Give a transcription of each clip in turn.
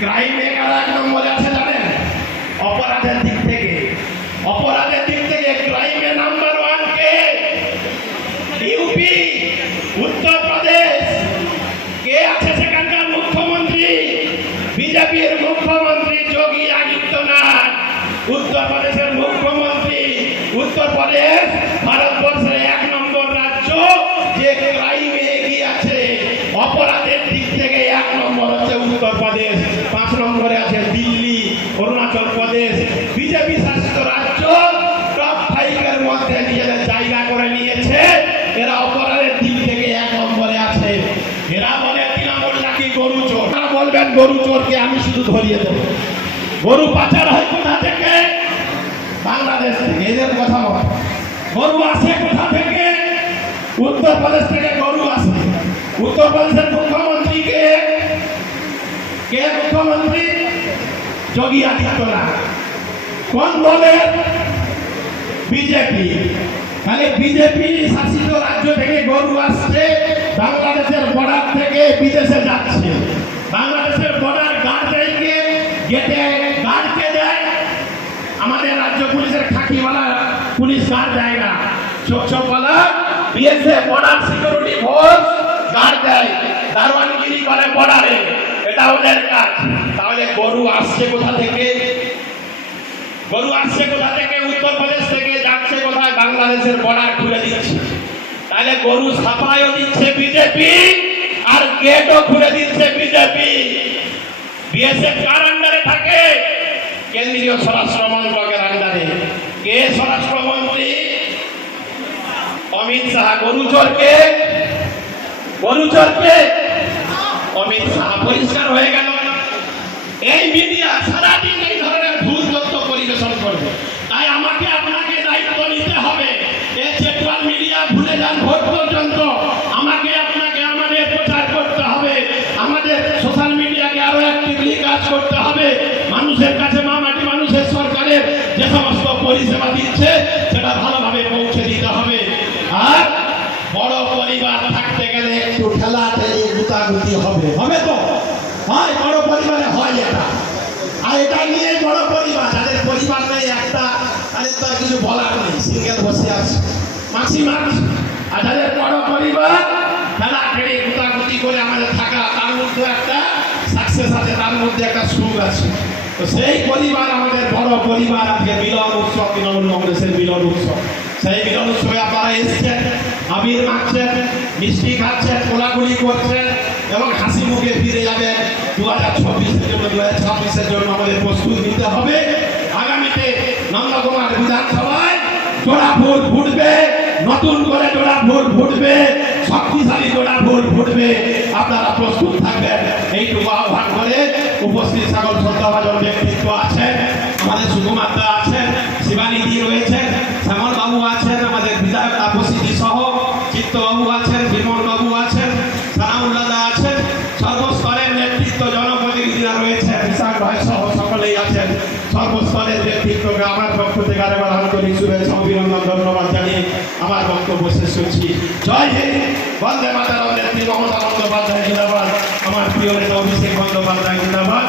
ক্রাইমে কারা এক নম্বরে আছে জানেন? অপরাধের দিক থেকে ক্রাইমে নাম্বার 1 কে? ইউপি, উত্তরপ্রদেশ। কে আছে সেখানকার মুখ্যমন্ত্রী? বিজেপির মুখ্যমন্ত্রী যোগী আদিত্যনাথ। উত্তরপ্রদেশের মুখ্যমন্ত্রী। উত্তরপ্রদেশ ভারতবর্ষের 1 নম্বর রাজ্য যে ক্রাইমে এগিয়ে আছে। অপরাধের দিক থেকে 1 নম্বর হচ্ছে উত্তরপ্রদেশ। 5 নম্বরে আছে দিল্লি, অরুণাচল প্রদেশ। বিজেপি শাসিত রাজ্য টপ 5 এর মধ্যে নিজেদের জায়গা করে নিয়েছে। এরা অপরাধের দিক থেকে 1 নম্বরে আছে। এরা বলে তৃণমূল নাকি গরু চোর। বলবেন গরু চোরকে আমি শুধু ধরিয়ে দেব। গরু পাচার হয় কোথা থেকে? বাংলাদেশ থেকে। এদের কথা বলে গরু আসে কোথা থেকে? উত্তরপ্রদেশ থেকে গরু আসে। উত্তরপ্রদেশের মুখ্যমন্ত্রী কে? মুখ্যমন্ত্রী যোগী আদিত্যনাথ। কোন দলের? বিজেপি। তাহলে বিজেপি শাসিত রাজ্য থেকে গরু আসছে, বাংলাদেশের বর্ডার থেকে বিদেশে যাচ্ছে। বাংলাদেশের বর্ডার গার্ডকে গেটে গার্ডকে দেয়। আমাদের রাজ্য পুলিশের খাকিওয়ালা পুলিশ গার্ড দেয় না, চোখওয়ালা BSF border security force guard দেয়, দারোয়ানগিরি করে বর্ডারে। এটা ওদের কাজ। তাহলে গরু আসছে কোথা থেকে? উত্তরপ্রদেশ থেকে যাচ্ছে কোথায়? বাংলাদেশের বর্ডার খুলে দিচ্ছে। তাহলে গরু সাপ্লাইও দিচ্ছে বিজেপি, আর গেটও খুলে দিচ্ছে বিজেপি। বিএসএফ কার আন্ডারে থাকে? কেন্দ্রীয় স্বরাষ্ট্র মন্ত্রকের আন্ডারে। কে স্বরাষ্ট্রমন্ত্রী? অমিত শাহ। গরু চোরকে অমিত শাহ। পরিষ্কার হয়ে গেল। এই মিডিয়া সারাদিন এই ধরনের ভুল তথ্য পরিবেশন করবে। তাই আমাকে আপনাকে দায়িত্ব নিতে হবে। এই সেন্ট্রাল মিডিয়া ভুলে যান ভোট পর্যন্ত। আমাকে আপনাকে আমাদের প্রচার করতে হবে। আমাদের সোশ্যাল মিডিয়াকে আরো অ্যাক্টিভলি কাজ করতে হবে। মানুষের কাছে মামাটি মানুষের সরকারের যে সমস্ত পরিষেবা দিচ্ছে সেটা ভালোভাবে পৌঁছে দিতে হবে। আর বড় পরিবার থাকতে গেলে একটু ঠেলাঠেলি গুতাগুতি হবে তো? হয়, বড় পরিবারে হয় এটা। আর এটা নিয়ে বড় পরিবার, যাদের পরিবার নেই একটা, তাদের তো আর কিছু বলার নেই, সিঙ্গেল বসে আছে ম্যাক্সিমাম। আর যাদের বড় পরিবার, ঠেলাঠেলি গুতাগুতি করে আমাদের থাকা, তার মধ্যে একটা সাকসেস আছে, তার মধ্যে একটা সুখ আছে। তো সেই পরিবার আমাদের বড় পরিবার। আজকে মিলন উৎসব, তৃণমূল কংগ্রেসের মিলন উৎসব। সেই মিলন উৎসবে আপনারা এসছেন, আবির মাখছেন, মিষ্টি খাচ্ছেন, কোলাকুলি করছেন এবং হাসি মুখে ফিরে যাবেন। 2024-এর জন্য, 2026-এর জন্য আমাদের প্রস্তুত নিতে হবে। আগামীতে নন্দকুমার বিধানসভায় জোড়া ভোট ফুটবে, নতুন করে জোড়া ভোট ফুটবে, শক্তিশালী জোড়া ভোট ফুটবে। আপনারা প্রস্তুত থাকবেন। এইটুকু আহ্বান করে উপস্থিত সকল শ্রদ্ধাভাজন ব্যক্তিত্ব আছেন, আমাদের সুকুমারদা আছেন, শিবানীদি রয়েছেন, শ্যামল বাবু আছেন, আমাদের বিধায়ক তাপসীদি সহ চিত্তবাবু আছেন, বিমল বাবু আছেন, সানাউল্লাদা আছেন, সর্বস্তরের নেতৃত্ব জনপ্রতিনিধিরা রয়েছেন, বিশাল ভাই সহ সকলেই আছেন। সর্বস্তরের ব্যক্তিত্বকে আমার পক্ষ থেকে আরেকবার আন্তরিক শুভেচ্ছা অভিনন্দন ধন্যবাদ জানিয়ে আমার বক্তব্য শেষ করছি। জয় হিন্দ, বন্দে মাতরম। নেত্রী মমতা বন্দ্যোপাধ্যায় জিন্দাবাদ। আমার প্রিয় নেতা অভিষেক বন্দ্যোপাধ্যায় জিন্দাবাদ।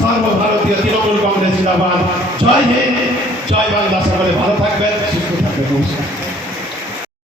সর্বভারতীয় তৃণমূল কংগ্রেস জিন্দাবাদ। জয় হিন্দ, জয় বাংলা। সকলে ভালো থাকবেন, সুস্থ থাকবেন। নমস্কার।